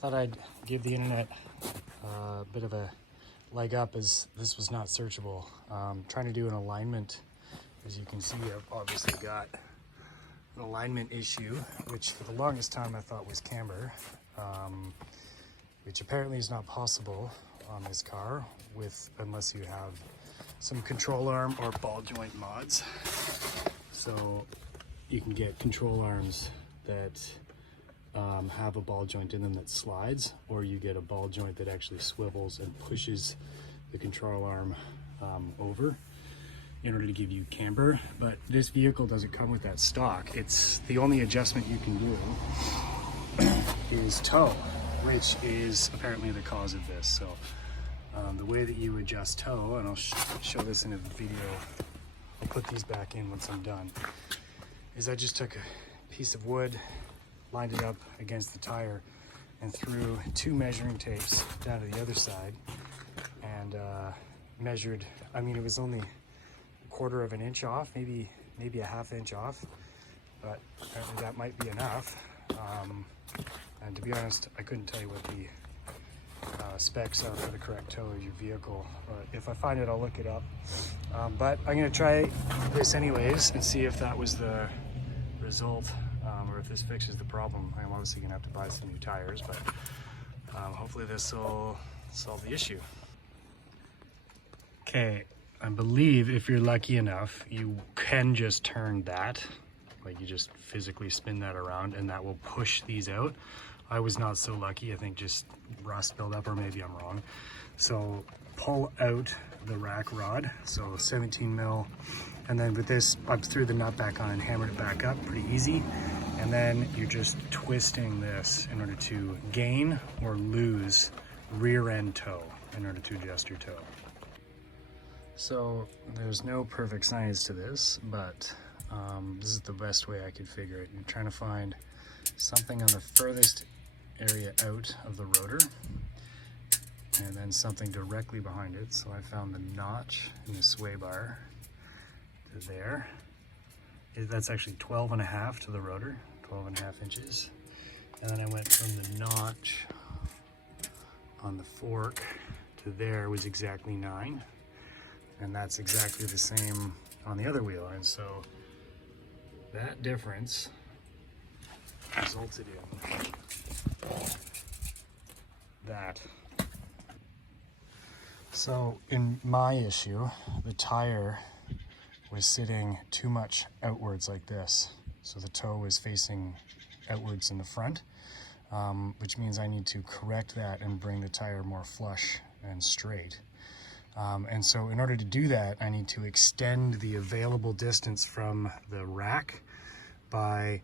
thought I'd give the internet a bit of a leg up, as this was not searchable. Trying to do an alignment. As you can see, I've obviously got an alignment issue, which for the longest time I thought was camber, which apparently is not possible on this car unless you have some control arm or ball joint mods. So you can get control arms that have a ball joint in them that slides, or you get a ball joint that actually swivels and pushes the control arm over in order to give you camber. But this vehicle doesn't come with that stock. It's the only adjustment you can do is toe, which is apparently the cause of this. So the way that you adjust toe, and I'll show this in a video, I'll put these back in once I'm done, is I just took a piece of wood, lined it up against the tire, and threw 2 measuring tapes down to the other side and measured. I mean, it was only 1/4 of an inch off, maybe a 1/2 inch off, but apparently that might be enough. And to be honest, I couldn't tell you what the specs are for the correct toe of your vehicle. But if I find it, I'll look it up. But I'm gonna try this anyways and see if that was the result, or if this fixes the problem. I'm obviously gonna have to buy some new tires, but hopefully this will solve the issue. Okay, I believe if you're lucky enough, you can just turn that, like you just physically spin that around and that will push these out. I was not so lucky. I think just rust buildup, or maybe I'm wrong. So pull out the rack rod, so 17 mil, and then with this, I threw the nut back on and hammered it back up, pretty easy. And then you're just twisting this in order to gain or lose rear end toe in order to adjust your toe. So there's no perfect science to this, but this is the best way I could figure it. You're trying to find something on the furthest area out of the rotor, and then something directly behind it. So I found the notch in the sway bar to there. That's actually 12.5 to the rotor, 12.5 inches. And then I went from the notch on the fork to there was exactly 9. And that's exactly the same on the other wheel. And so that difference resulted in that. So in my issue, the tire was sitting too much outwards like this. So the toe was facing outwards in the front, which means I need to correct that and bring the tire more flush and straight. And so in order to do that, I need to extend the available distance from the rack by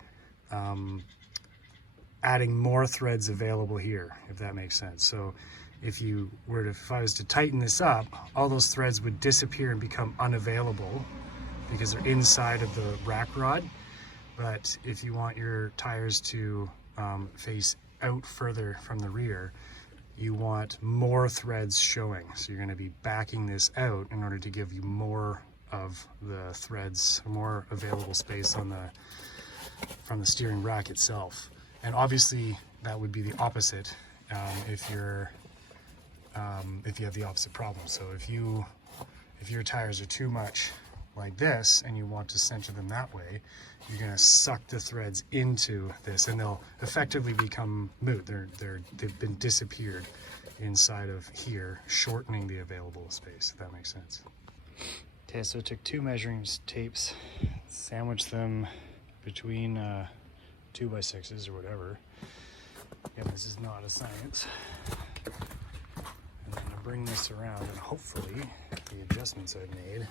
adding more threads available here, if that makes sense. So if I was to tighten this up, all those threads would disappear and become unavailable because they're inside of the rack rod. But if you want your tires to face out further from the rear, you want more threads showing. So you're going to be backing this out in order to give you more of the threads, more available space from the steering rack itself. And obviously that would be the opposite if you have the opposite problem. So if your tires are too much like this and you want to center them that way, you're going to suck the threads into this and they'll effectively become moot. They've been disappeared inside of here, shortening the available space, if that makes sense. Okay, so I took 2 measuring tapes, sandwiched them between 2x6s or whatever. Again, this is not a science. And then to bring this around, and hopefully the adjustments I've made